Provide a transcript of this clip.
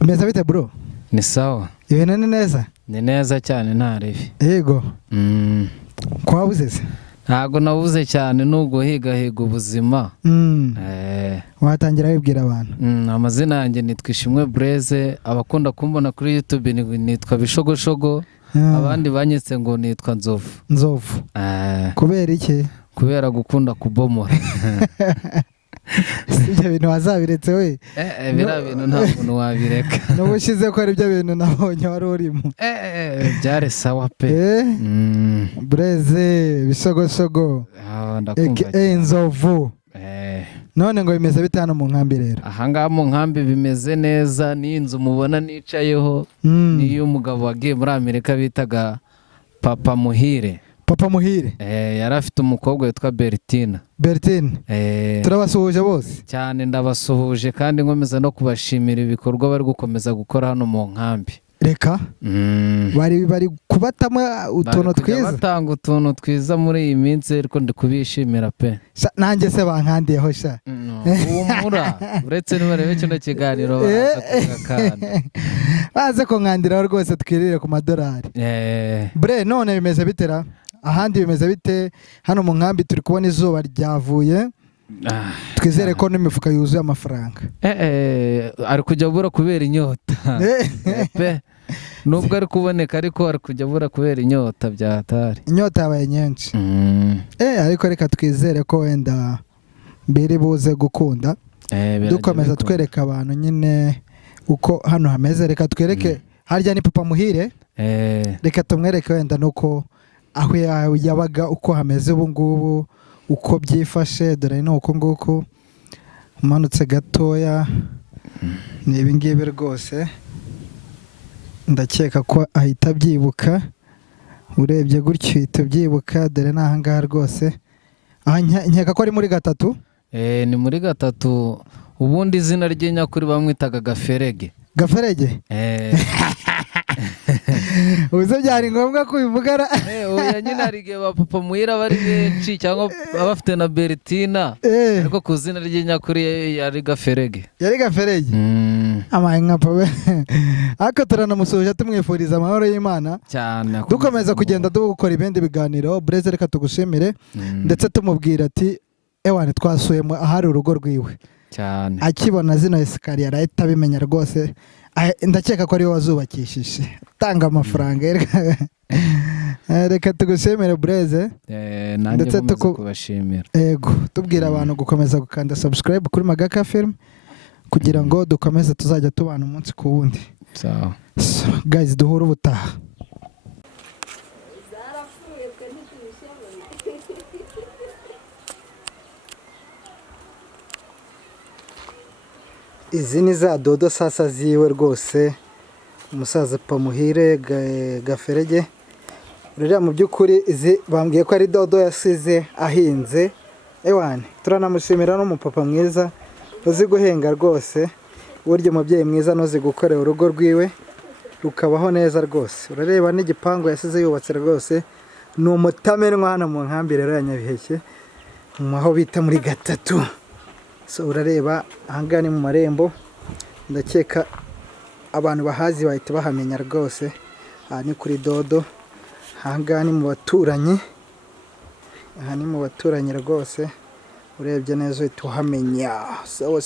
Meza bite bro? Ni sawa. Ibintu ni neza? Ni neza cyane ntaribi. Yego. Kwabuze se? Ntago nabuze cyane nubwo higa ubuzima. Watangira wibwira abantu. Amazina yanjye nitwa Ishimwe Blaise, abakunda kumbona kuri YouTube nitwa Bishogoshogo, abandi banyitse ngo nitwa Nzovu. Nzovu. Kubera iki? Kubera gukunda kubomora. Ibyo bintu wazabiretse we. Bira bintu nta muntu wabireka. N'ubushize ko ari byo bintu nabonye wari urimo. Byare sawa pe. Blaise Bishogoshogo. Ndakumva. Nzovu. None ngo bimeze bitano mu nkambi rero. Ahangaha mu nkambi bimeze neza, n'inzu mubona nicayeho niyo umugabo wagiye muri Amerika bitaga Papa Muhire. Papa Muhire. Yari afite umukobwa witwa Bertine. Bertine. Turabasuhuje bose. Cyane ndabasuhuje kandi nkomeza no kubashimira ibikorwa bari gukomeza gukora hano mu nkambi. Reka bari kubatama utuntu twiza, batanga utuntu twiza muri iyi minsi ariko ndi kubishimira pe. Nanjye se bankandiyeho sha umura uretse nibarebe kino kiganiro baze ko nkandiraho rwose twirire ku madolari. Bre none bimeze bitera ahandi bimeze bite? Hano mu nkambi turi kubona izuba ryavuye, twizere ko n'imifuka yuzuye amafaranga. Ari kujya bura kubera inyota pe. Nubwo ari kuboneka ariko ari kujya bura kubera inyota byatari. Inyota yabaye nyinshi. Ariko reka twizere ko wenda biri buze gukunda. Dukomeza twereka abantu nyine uko hano hameze. Reka twereke harya ni Papa Muhire. Reka tumwereke wenda nuko aho yabaga uko hameze ubu ngubu, uko byifashe. Dore ni uko nguko umanutse gatoya, ni ibi ngibi rwose. Ndakeka ko ahita byibuka, urebye gutyo uhita byibuka. Dore ni ahangaha rwose. Nkeka ko ari muri gatatu. Ni muri gatatu. Ubundi izina ry'inyakuri bamwitaga Gaferege. Gaferege? Ubuze byari ngombwa ko ubivugara. Oya nyine hari igihe ba Papa Muhire bari benshi cyangwa abafite na Bertina, ariko ku izina ry'inyakuri yari Gaferege. Yari Gaferege. Amaye nka pawe. Ariko turanamusuhuje tumwifuriza amahoro y'Imana cyane. Dukomeza kugenda dukora ibindi biganiro. Blaise reka tugushimire ndetse tumubwira ati ewane twasuye ahari urugo rwiwe cyane. Akibona zino esikariye arahita abimenya rwose. Ndakeka ko ari we wazubakishije, tanga amafaranga. Reka tugushimire Blaise. Ndetse tukubashimira. Yego, tubwira abantu gukomeza gukanda subscribe kuri Magaka Film kugira ngo dukomeze tuzajya tubana umunsi ku wundi. Sawa. Guys, duhura ubutaha. Izi ni za dodo sasa ziwe rwose umusaza Papa Muhire Gaferege. Rero mu by'ukuri izi bambwiye ko ari dodo yasize ahinze. Ewane turanamushimira no mu papa mwiza uzi guhenga rwose, buryo umubyeyi mwiza nozi gukorera urugo rwiwe rukabaho neza rwose. Urareba n'igipangu yasize yubatse rwose, ni umutamenwa hano mu nkambi rero ya Nyabiheke aho bita muri gatatu. So urareba ahangaha ni mu marembo, ndakeka abantu bahazi bahita bahamenya rwose. Aha ni kuri dodo, ahangaha ni mu baturanyi, aha ni mu baturanyi rwose, urebye neza uhita uhamenya. So